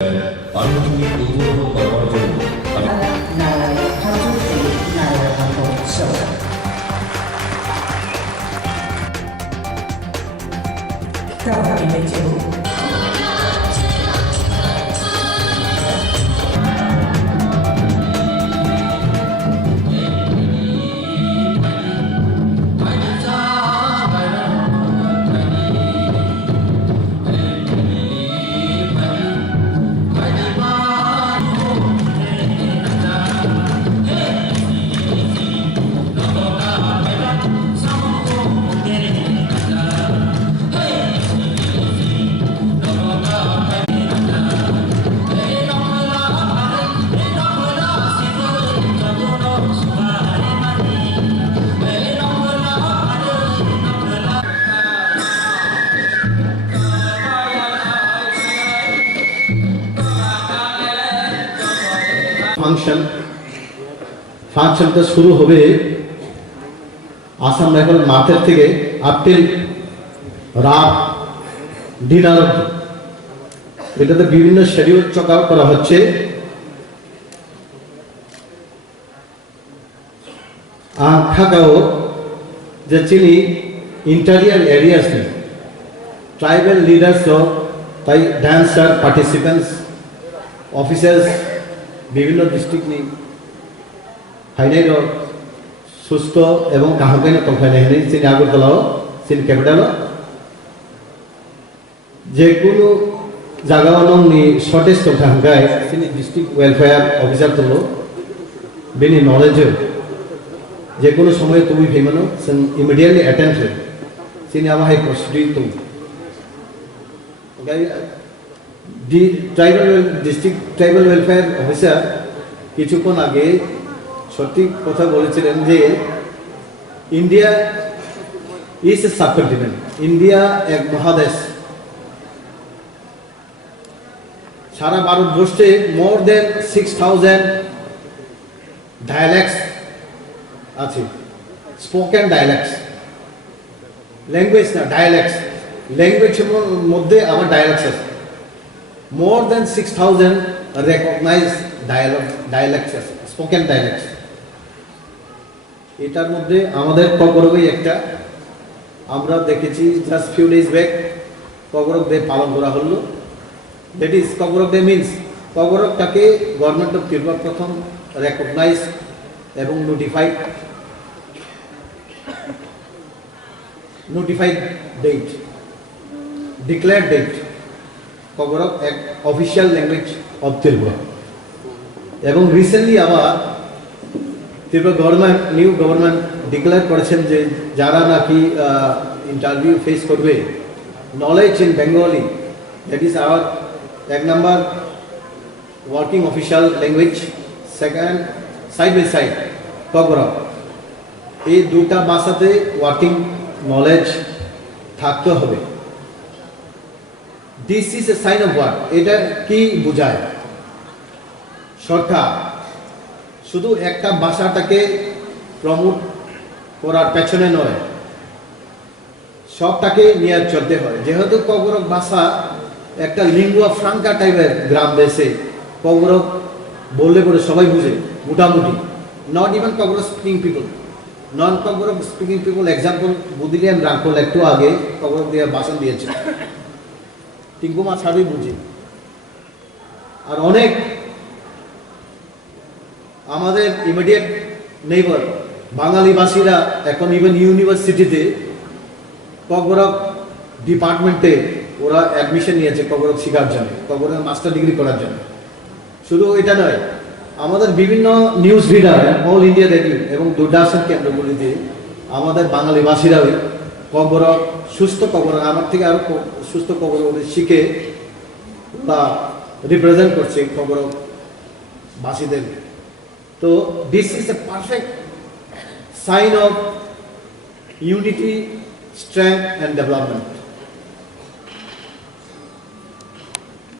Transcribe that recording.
আনুষ্ঠানিক উদ্বোধন করবার জন্য ফাংশনটা শুরু হবে আসাম রাইফেল মাঠের থেকে আপিল রাত ডিনার। এটাতে বিভিন্ন শিডিউল চক আউট করা হচ্ছে। থাকাও যে চিনি ইন্টারিয়ার এরিয়াস নেই ট্রাইবাল লিডার্স তাই ড্যান্সার পার্টিসিপেন্টস অফিসার্স বিভিন্ন ডিস্ট্রিক্ট নেই ফাইনাইর সুস্থ এবং কাহাকাইনা তলফাইনাই চিনি আগরতলাও চিনি ক্যাপিটাল যে কোনো জায়গাও নংনি শর্টেজ তলফাই চিনি ডিস্ট্রিক্ট ওয়েলফেয়ার অফিসার তুলো বেনি নলেজ যে কোনো সময় তুমি ফেমানো ইমিডিয়েটলি অ্যাটেন্ড হয় চিনি আমার প্রস্তুতি তুমি ডিস্ট্রিক্ট ট্রাইবাল ওয়েলফেয়ার অফিসার কিছুক্ষণ আগে সঠিক কথা বলেছিলেন যে India is a subcontinent, India এক মহাদেশ। সারা ভারতবর্ষে মোর দেন 6000 ডায়ালেক্টস আছে, স্পোকেন ডায়ালেক্টস, ল্যাঙ্গুয়েজ না ডায়ালেক্টস, ল্যাঙ্গুয়েজের মধ্যে আবার ডায়ালেক্টস আছে। More than 6,000 recognized dialects, spoken dialects. এটার মধ্যে আমাদের কগরগই একটা আমরা দেখেছি just few days back Kokborok day পালন করা হলো। That is Kokborok day means কগরগটাকে গভর্নমেন্ট অফ ত্রিপুরা প্রথম রেকগনাইজ এবং notified date, declared date. Kokborok এক অফিসিয়াল ল্যাঙ্গুয়েজ অফ ত্রিপুরা এবং রিসেন্টলি আবার Tripura government new government declare করেছেন যে যারা নাকি ইন্টারভিউ ফেস করবে knowledge in Bengali that is our এক number working official language, second side by side Kokborok. এই দুটা ভাষাতে ওয়ার্কিং নলেজ থাকতে হবে। This is a sign of work. এটা কি বোঝায়? সরকার শুধু একটা ভাষাটাকে প্রমোট করার পেছনে নয়, সবটাকে নিয়ে চলতে হয়। যেহেতু কগরগ ভাষা একটা লিঙ্গুয়া ফ্রাঙ্কা টাইপের গ্রাম দেশে কগরগ বললে পরে সবাই বুঝে মোটামুটি। Not even Kokborok speaking people, non Kokborok speaking people, example বুদিলিয়ান রাঙ্কল একটু আগে কগরগ দিয়ে ভাষণ দিয়েছে, টিঙ্কুমা ছাড়াই বুঝি। আর অনেক আমাদের ইমিডিয়েট নেইবার বাঙালি ভাষীরা এখন ইভেন ইউনিভার্সিটিতে কগরগ ডিপার্টমেন্টে ওরা অ্যাডমিশন নিয়েছে কগরগ শেখার জন্য, কগরগ মাস্টার ডিগ্রি করার জন্য। শুধু এটা নয়, আমাদের বিভিন্ন news reader all India radio এবং দূরদর্শন কেন্দ্রগুলিতে আমাদের বাঙালি ভাষীরাও কগরগ সুস্থ কগরগ আমার থেকে আরো সুস্থ কগরগ শিখে বা রিপ্রেজেন্ট করছে কগরগ ভাষীদের। তো this is a perfect sign of unity, strength and development.